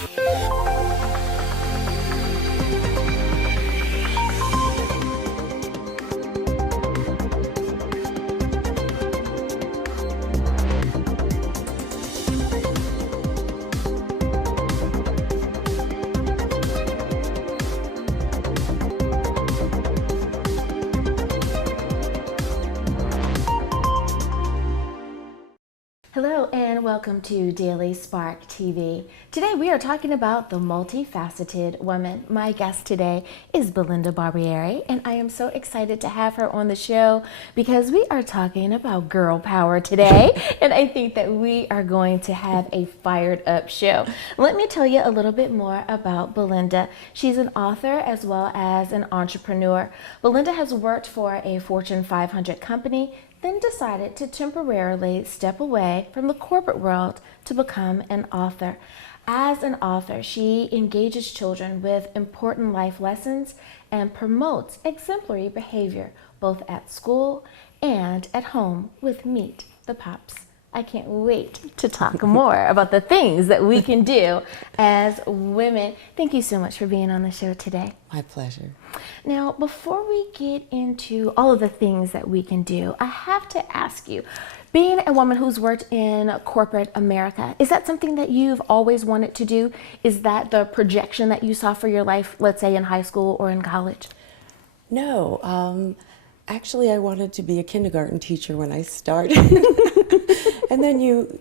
Hello and welcome to Daily Spark TV. Today we are talking about the multifaceted woman. My guest today is Belinda Barbieri, and I am so excited to have her on the show because we are talking about girl power today, and I think that we are going to have a fired up show. Let me tell you a little bit more about Belinda. She's an author as well as an entrepreneur. Belinda has worked for a Fortune 500 company, then decided to temporarily step away from the corporate world to become an author. As an author, she engages children with important life lessons and promotes exemplary behavior, both at school and at home with Meet the Pops. I can't wait to talk more about the things that we can do as women. Thank you so much for being on the show today. My pleasure. Now, before we get into all of the things that we can do, I have to ask you, being a woman who's worked in corporate America, is that something that you've always wanted to do? Is that the projection that you saw for your life, let's say in high school or in college? No, actually I wanted to be a kindergarten teacher when I started. And then you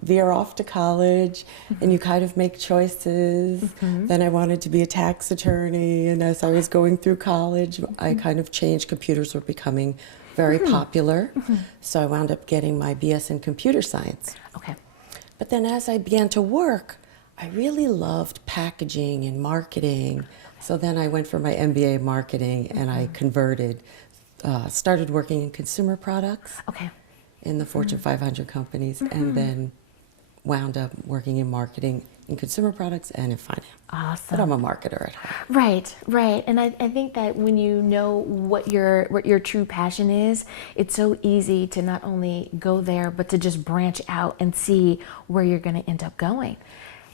veer off to college and you kind of make choices. Then I wanted to be a tax attorney, and as I was going through college, I kind of changed. Computers were becoming very popular, so I wound up getting my BS in computer science. Okay. But then as I began to work, I really loved packaging and marketing. So then I went for my MBA in marketing, and I converted, started working in consumer products. Okay. In the Fortune 500 companies, and then wound up working in marketing, in consumer products, and in finance. Awesome. But I'm a marketer at heart. Right, right. And I think that when you know what your true passion is, it's so easy to not only go there, but to just branch out and see where you're going to end up going.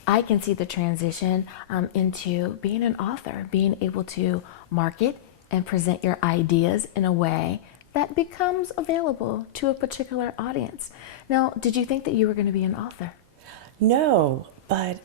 I can see the transition into being an author, being able to market and present your ideas in a way that becomes available to a particular audience. Now, did you think that you were going to be an author? No, but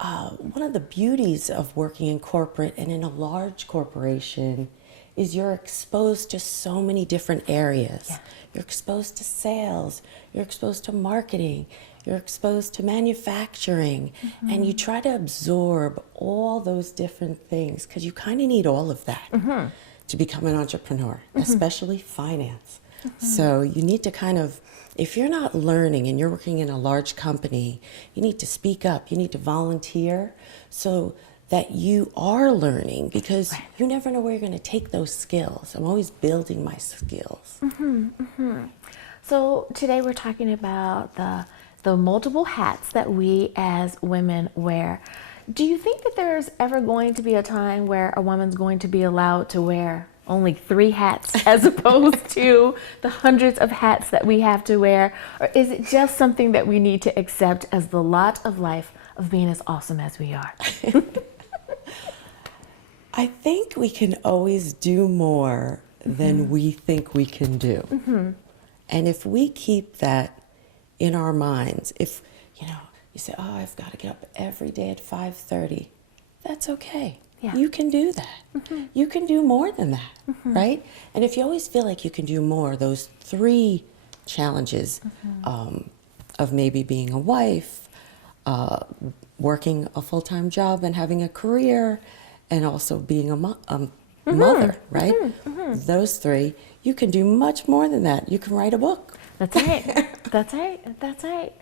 one of the beauties of working in corporate and in a large corporation is you're exposed to so many different areas. Yeah. You're exposed to sales, you're exposed to marketing, you're exposed to manufacturing, and you try to absorb all those different things because you kind of need all of that to become an entrepreneur, especially finance. So you need to kind of, if you're not learning and you're working in a large company, you need to speak up, you need to volunteer so that you are learning, because you never know where you're going to take those skills. I'm always building my skills. So today we're talking about the multiple hats that we as women wear. Do you think that there's ever going to be a time where a woman's going to be allowed to wear only 3 hats as opposed to the hundreds of hats that we have to wear? Or is it just something that we need to accept as the lot of life of being as awesome as we are? I think we can always do more than we think we can do. And if we keep that in our minds, if, you say, oh, I've got to get up every day at 5:30. That's okay. Yeah. You can do that. You can do more than that, right? And if you always feel like you can do more, those 3 challenges of maybe being a wife, working a full-time job and having a career, and also being a mother, right? Those 3, you can do much more than that. You can write a book. That's right. That's right. That's right.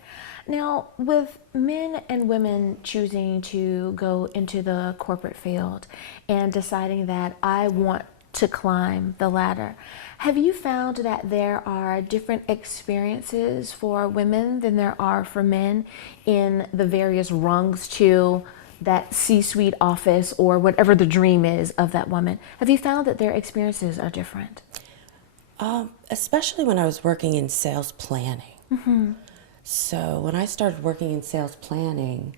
Now, with men and women choosing to go into the corporate field and deciding that I want to climb the ladder, have you found that there are different experiences for women than there are for men in the various rungs to that C-suite office or whatever the dream is of that woman? Have you found that their experiences are different? Especially when I was working in sales planning. So when I started working in sales planning,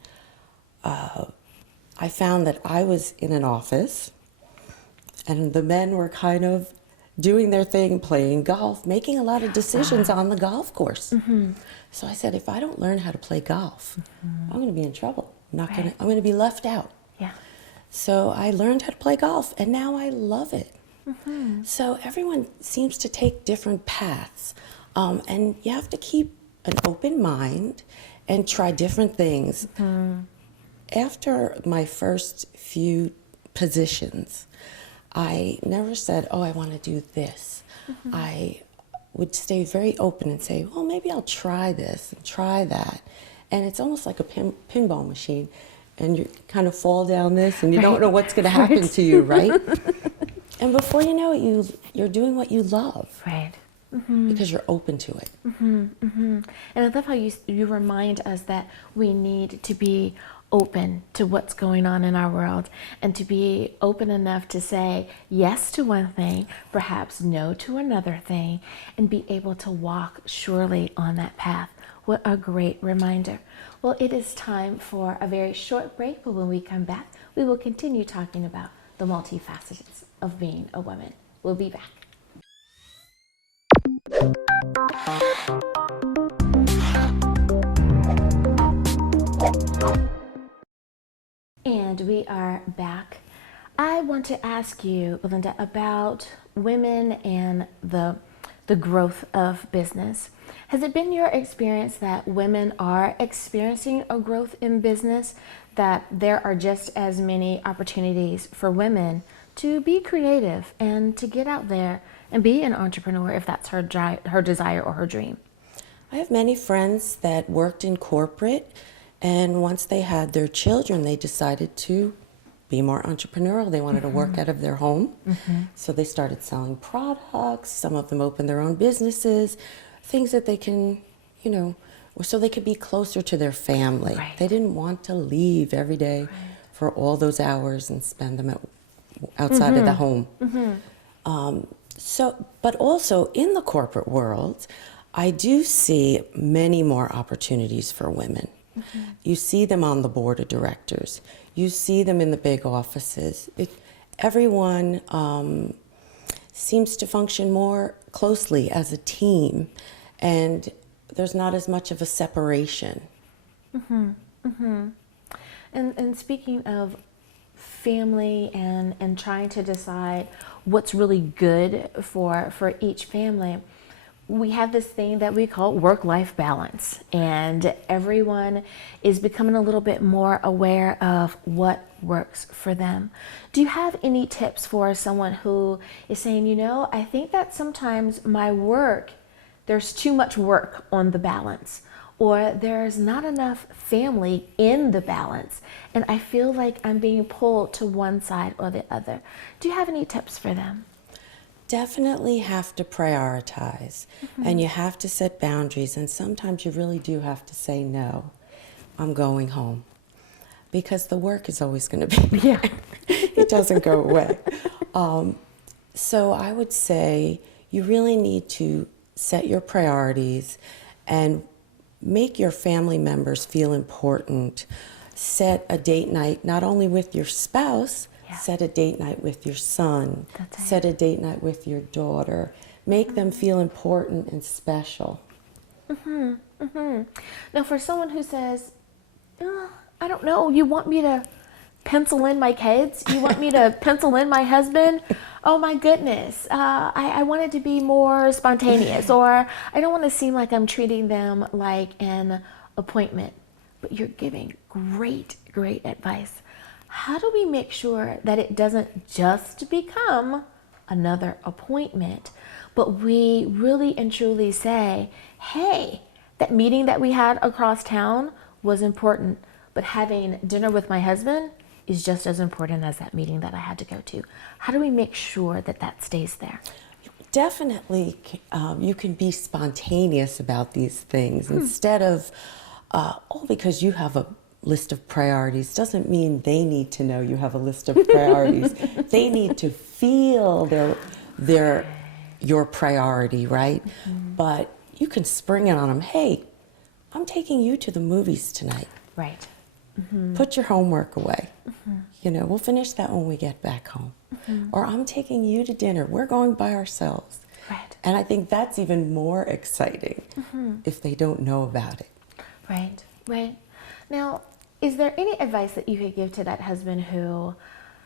I found that I was in an office and the men were kind of doing their thing, playing golf, making a lot of decisions on the golf course. So I said, if I don't learn how to play golf, I'm going to be in trouble. I'm going to be left out. Yeah. So I learned how to play golf, and now I love it. So everyone seems to take different paths, and you have to keep an open mind and try different things. After my first few positions, I never said, oh, I want to do this. I would stay very open and say, well, maybe I'll try this and try that. And it's almost like a pinball machine. And you kind of fall down this and you don't know what's going to happen to you, right? And before you know it, you're doing what you love. Right. Because you're open to it. And I love how you remind us that we need to be open to what's going on in our world and to be open enough to say yes to one thing, perhaps no to another thing, and be able to walk surely on that path. What a great reminder. Well, it is time for a very short break, but when we come back, we will continue talking about the multifacets of being a woman. We'll be back. And we are back. I want to ask you, Belinda, about women and the growth of business. Has it been your experience that women are experiencing a growth in business, that there are just as many opportunities for women to be creative and to get out there and be an entrepreneur if that's her desire or her dream? I have many friends that worked in corporate, and once they had their children, they decided to be more entrepreneurial. They wanted to work out of their home. So they started selling products. Some of them opened their own businesses, things that they can, so they could be closer to their family. Right. They didn't want to leave every day for all those hours and spend them outside of the home. But also in the corporate world, I do see many more opportunities for women. You see them on the board of directors. You see them in the big offices. Everyone seems to function more closely as a team, and there's not as much of a separation. And speaking of family and trying to decide what's really good for each family, we have this thing that we call work-life balance, and everyone is becoming a little bit more aware of what works for them. Do you have any tips for someone who is saying, I think that sometimes my work, there's too much work on the balance, or there's not enough family in the balance, and I feel like I'm being pulled to one side or the other? Do you have any tips for them? Definitely have to prioritize, and you have to set boundaries, and sometimes you really do have to say, no, I'm going home, because the work is always going to be there. It doesn't go away. So I would say you really need to set your priorities and make your family members feel important. Set a date night, not only with your spouse, set a date night with your son. Set a date night with your daughter. Make them feel important and special. Now, for someone who says, I don't know, you want me to pencil in my kids? You want me to pencil in my husband? Oh my goodness, I want it to be more spontaneous, or I don't want to seem like I'm treating them like an appointment. But you're giving great advice. How do we make sure that it doesn't just become another appointment, but we really and truly say, hey, that meeting that we had across town was important, but having dinner with my husband is just as important as that meeting that I had to go to? How do we make sure that that stays there? Definitely, you can be spontaneous about these things instead of, because you have a list of priorities doesn't mean they need to know you have a list of priorities. They need to feel your priority, right? But you can spring it on them. Hey, I'm taking you to the movies tonight. Right. Put your homework away. You know, we'll finish that when we get back home. Or I'm taking you to dinner. We're going by ourselves. Right. And I think that's even more exciting if they don't know about it. Right, right. Now, is there any advice that you could give to that husband who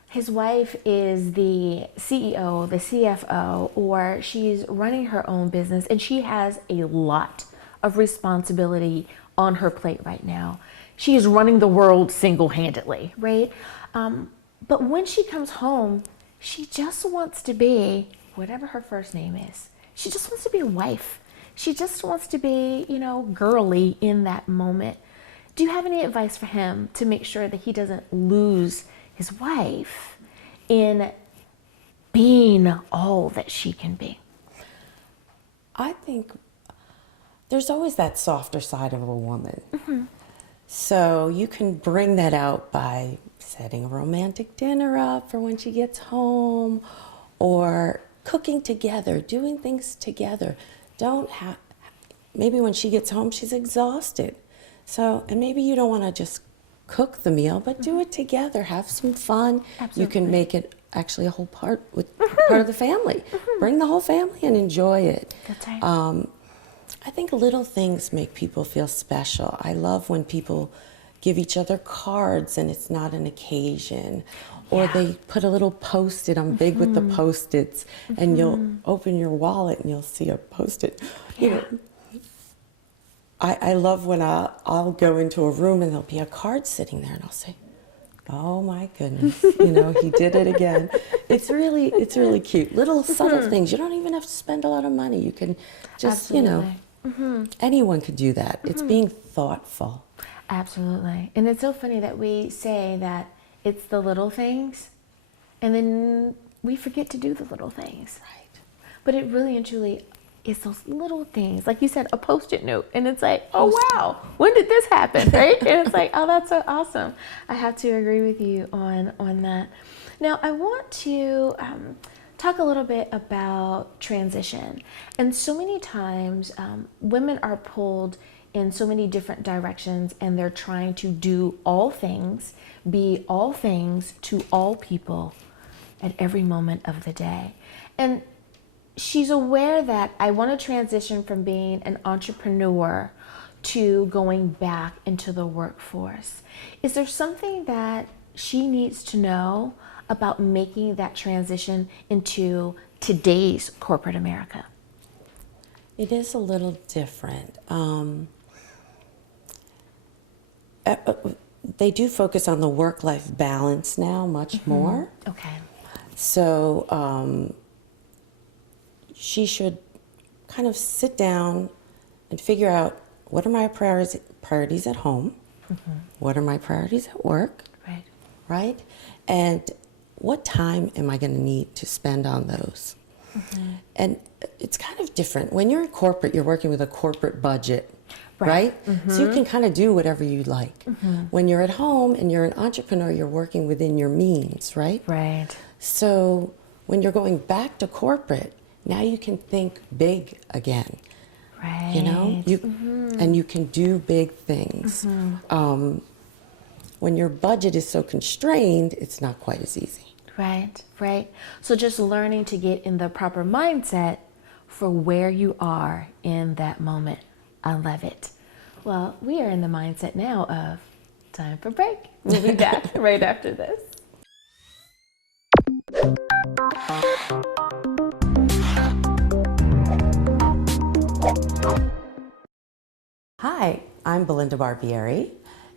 his wife is the CEO, the CFO, or she's running her own business and she has a lot of responsibility on her plate right now? She is running the world single-handedly, right? But when she comes home, she just wants to be whatever her first name is. She just wants to be a wife. She just wants to be, you know, girly in that moment. Do you have any advice for him to make sure that he doesn't lose his wife in being all that she can be? I think there's always that softer side of a woman. So you can bring that out by setting a romantic dinner up for when she gets home, or cooking together, doing things together. Maybe when she gets home, she's exhausted. So, and maybe you don't want to just cook the meal, but do it together, have some fun. Absolutely. You can make it actually a whole part of the family. Bring the whole family and enjoy it. That's right. I think little things make people feel special. I love when people give each other cards and it's not an occasion. Or they put a little Post-it. I'm big with the Post-its. And you'll open your wallet and you'll see a Post-it. You know, I love when I'll go into a room and there'll be a card sitting there and I'll say, oh my goodness, you know, he did it again. It's really cute. Little subtle things. You don't even have to spend a lot of money. You can just, you know, anyone could do that. It's being thoughtful. Absolutely. And it's so funny that we say that it's the little things and then we forget to do the little things. Right. But it really and truly is those little things. Like you said, a Post-it note. And it's like, oh wow, when did this happen, right? And it's like, oh, that's so awesome. I have to agree with you on that. Now, I want to talk a little bit about transition. And so many times, women are pulled in so many different directions and they're trying to do all things, be all things to all people at every moment of the day. And she's aware that I want to transition from being an entrepreneur to going back into the workforce. Is there something that she needs to know about making that transition into today's corporate America? It is a little different. They do focus on the work-life balance now much more. Okay. So she should kind of sit down and figure out, what are my priorities at home? What are my priorities at work? Right. Right? And what time am I going to need to spend on those? And it's kind of different. When you're in corporate, you're working with a corporate budget, right? So you can kind of do whatever you like. When you're at home and you're an entrepreneur, you're working within your means, right? Right. So when you're going back to corporate, now you can think big again. Right. You know, and you can do big things. When your budget is so constrained, it's not quite as easy. Right, right. So just learning to get in the proper mindset for where you are in that moment. I love it. Well, we are in the mindset now of time for break. We'll be back right after this. Hi, I'm Belinda Barbieri,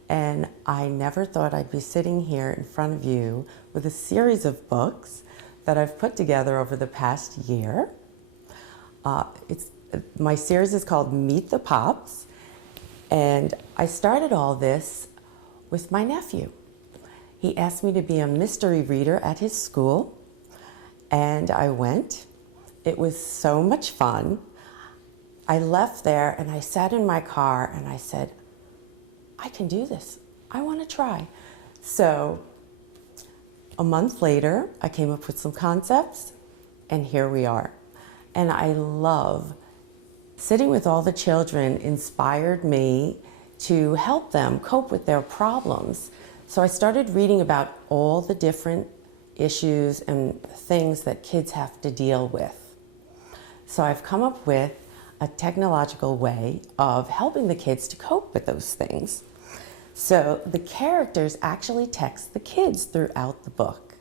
and I never thought I'd be sitting here in front of you with a series of books that I've put together over the past year. My series is called Meet the Pops, and I started all this with my nephew. He asked me to be a mystery reader at his school, and I went. It was so much fun. I left there and I sat in my car and I said, I can do this. I want to try. So a month later, I came up with some concepts and here we are. And I love sitting with all the children inspired me to help them cope with their problems. So I started reading about all the different issues and things that kids have to deal with. So I've come up with a technological way of helping the kids to cope with those things. So the characters actually text the kids throughout the book.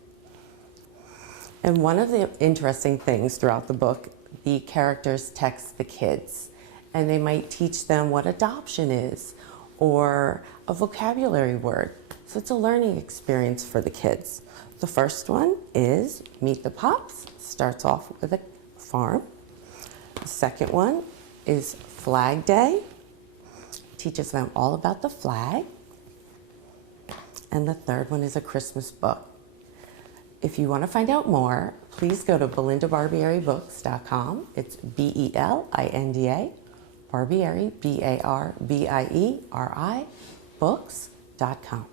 And one of the interesting things throughout the book, the characters text the kids, and they might teach them what adoption is or a vocabulary word. So it's a learning experience for the kids. The first one is Meet the Pops, starts off with a farm. The second one is Flag Day, teaches them all about the flag. And the third one is a Christmas book. If you want to find out more, please go to BelindaBarbieriBooks.com. It's Belinda, Barbieri, Barbieri, books.com.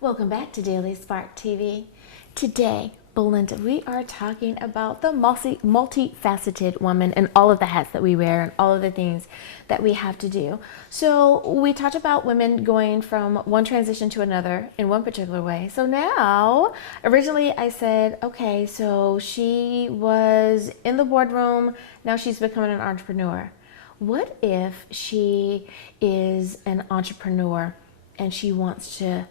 Welcome back to Daily Spark TV. Today, Belinda, we are talking about the multi-faceted woman and all of the hats that we wear and all of the things that we have to do. So we talked about women going from one transition to another in one particular way. So now, originally I said, okay, so she was in the boardroom, now she's becoming an entrepreneur. What if she is an entrepreneur and she wants to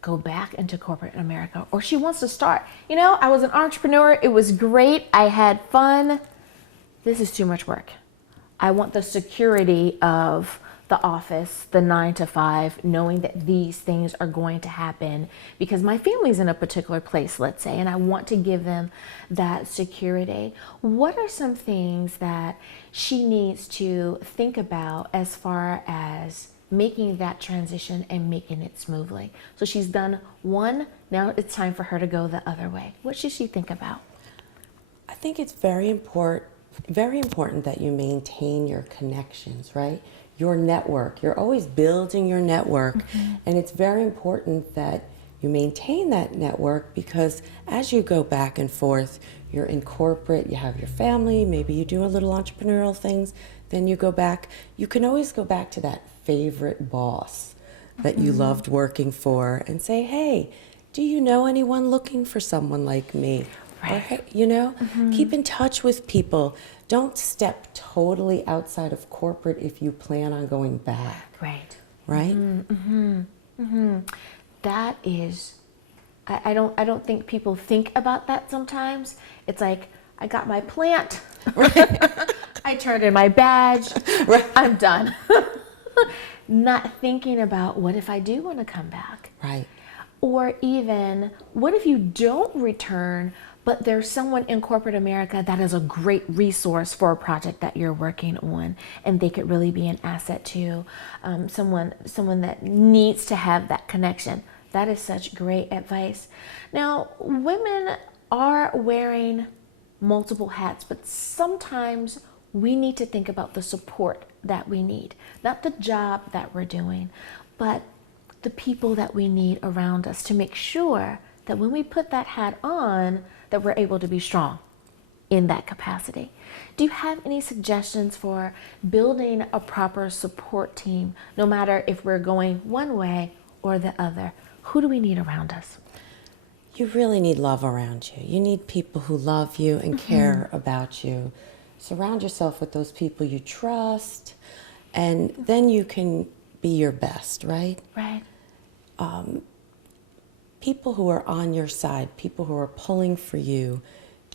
go back into corporate America, or she wants to start? You know, I was an entrepreneur, it was great, I had fun. This is too much work. I want the security of the office, the 9 to 5, knowing that these things are going to happen because my family's in a particular place, let's say, and I want to give them that security. What are some things that she needs to think about as far as making that transition and making it smoothly? So she's done one, now it's time for her to go the other way. What should she think about? I think it's very important that you maintain your connections, right? Your network. You're always building your network, and it's very important that you maintain that network because as you go back and forth, you're in corporate, you have your family, maybe you do a little entrepreneurial things, then you go back. You can always go back to that favorite boss that you loved working for and say, hey, do you know anyone looking for someone like me? Right. Or, hey, you know, keep in touch with people. Don't step totally outside of corporate if you plan on going back. Right. Right? That is, I don't think people think about that sometimes. It's like, I got my plant, I turned in my badge, I'm done. Not thinking about what if I do want to come back? Right. Or even, what if you don't return, but there's someone in corporate America that is a great resource for a project that you're working on, and they could really be an asset to someone that needs to have that connection. That is such great advice. Now, women are wearing multiple hats, but sometimes we need to think about the support that we need. Not the job that we're doing, but the people that we need around us to make sure that when we put that hat on, that we're able to be strong in that capacity. Do you have any suggestions for building a proper support team, no matter if we're going one way or the other? Who do we need around us? You really need love around you. You need people who love you and care about you. Surround yourself with those people you trust, and then you can be your best, right? Right. People who are on your side, people who are pulling for you,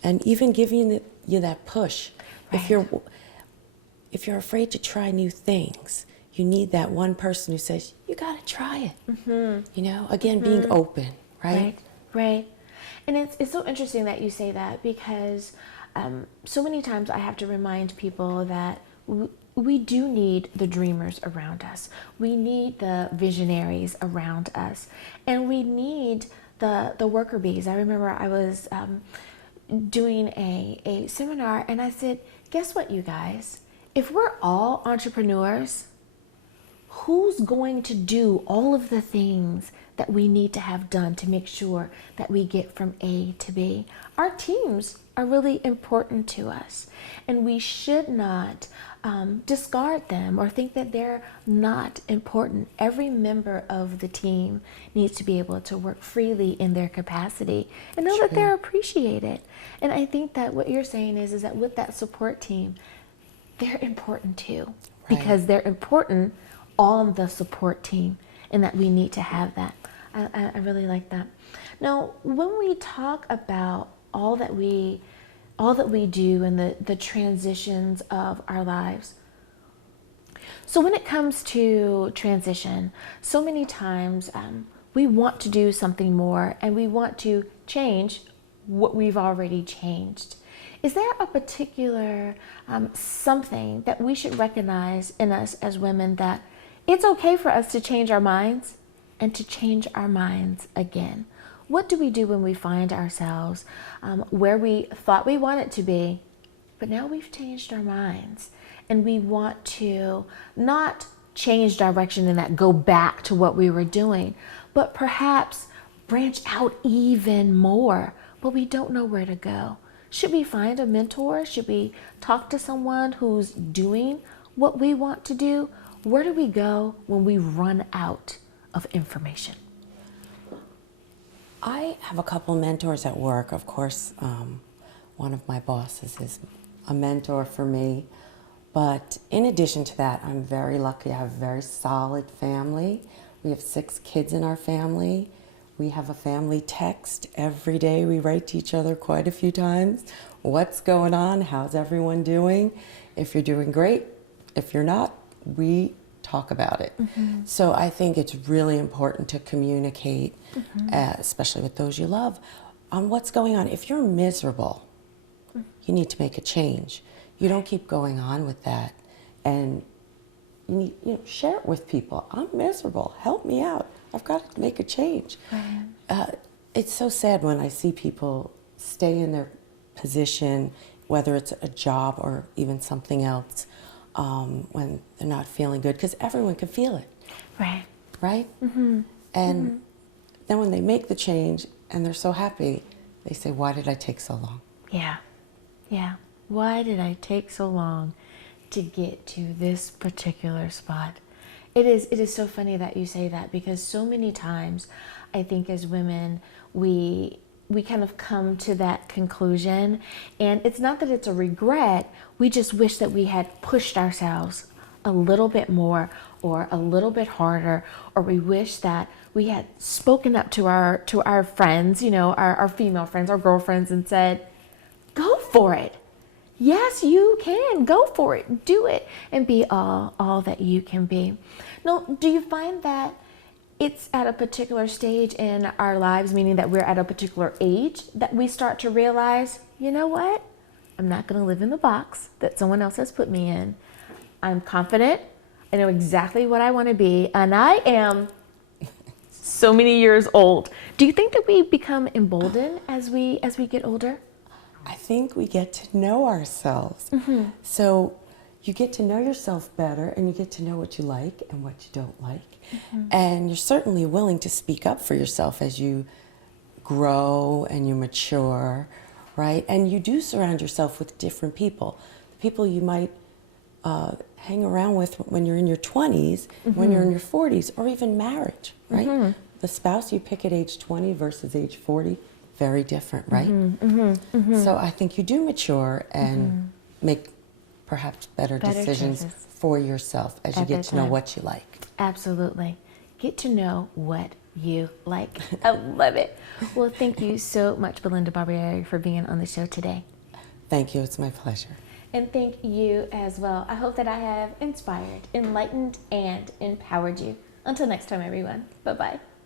and even giving you that push. Right. If you're afraid to try new things, you need that one person who says, you gotta try it. You know, again, being open, right? Right. And it's so interesting that you say that because so many times I have to remind people that we do need the dreamers around us. We need the visionaries around us. And we need the worker bees. I remember I was doing a seminar and I said, guess what, you guys? If we're all entrepreneurs, who's going to do all of the things that we need to have done to make sure that we get from A to B. Our teams are really important to us, and we should not discard them or think that they're not important. Every member of the team needs to be able to work freely in their capacity and know that they're appreciated. And I think that what you're saying is that with that support team, they're important too, because they're important on the support team, and that we need to have that. I really like that. Now, when we talk about all that we do and the transitions of our lives. So when it comes to transition, so many times we want to do something more and we want to change what we've already changed. Is there a particular something that we should recognize in us as women, that it's okay for us to change our minds and to change our minds again? What do we do when we find ourselves where we thought we wanted to be, but now we've changed our minds and we want to not change direction and that go back to what we were doing, but perhaps branch out even more, but we don't know where to go? Should we find a mentor? Should we talk to someone who's doing what we want to do? Where do we go when we run out of information? I have a couple mentors at work. Of course, one of my bosses is a mentor for me. But in addition to that, I'm very lucky. I have a very solid family. We have 6 kids in our family. We have a family text every day. We write to each other quite a few times. What's going on? How's everyone doing? If you're doing great, if you're not, we talk about it. So I think it's really important to communicate, especially with those you love, on what's going on. If you're miserable, you need to make a change. You don't keep going on with that, and you need, share it with people. I'm miserable. Help me out. I've got to make a change. It's so sad when I see people stay in their position, whether it's a job or even something else, when they're not feeling good, because everyone can feel it. Right? And then when they make the change and they're so happy, they say, why did I take so long? Yeah. Why did I take so long to get to this particular spot? It is so funny that you say that, because so many times I think as women we kind of come to that conclusion, and it's not that it's a regret, we just wish that we had pushed ourselves a little bit more or a little bit harder, or we wish that we had spoken up to our friends, our female friends, our girlfriends, and said, go for it. Yes, you can. Go for it. Do it and be all that you can be. Now, do you find that it's at a particular stage in our lives, meaning that we're at a particular age, that we start to realize, you know what? I'm not going to live in the box that someone else has put me in. I'm confident. I know exactly what I want to be, and I am so many years old. Do you think that we become emboldened as we get older? I think we get to know ourselves. So you get to know yourself better, and you get to know what you like and what you don't like. And you're certainly willing to speak up for yourself as you grow and you mature, right? And you do surround yourself with different people. The people you might hang around with when you're in your 20s, when you're in your 40s, or even marriage, right? The spouse you pick at age 20 versus age 40, very different, right? So I think you do mature and make perhaps better decisions choices for yourself as you at get that to know time. what you like. Absolutely. Get to know what you like. I love it. Well, thank you so much, Belinda Barbieri, for being on the show today. Thank you. It's my pleasure. And thank you as well. I hope that I have inspired, enlightened, and empowered you. Until next time, everyone. Bye-bye.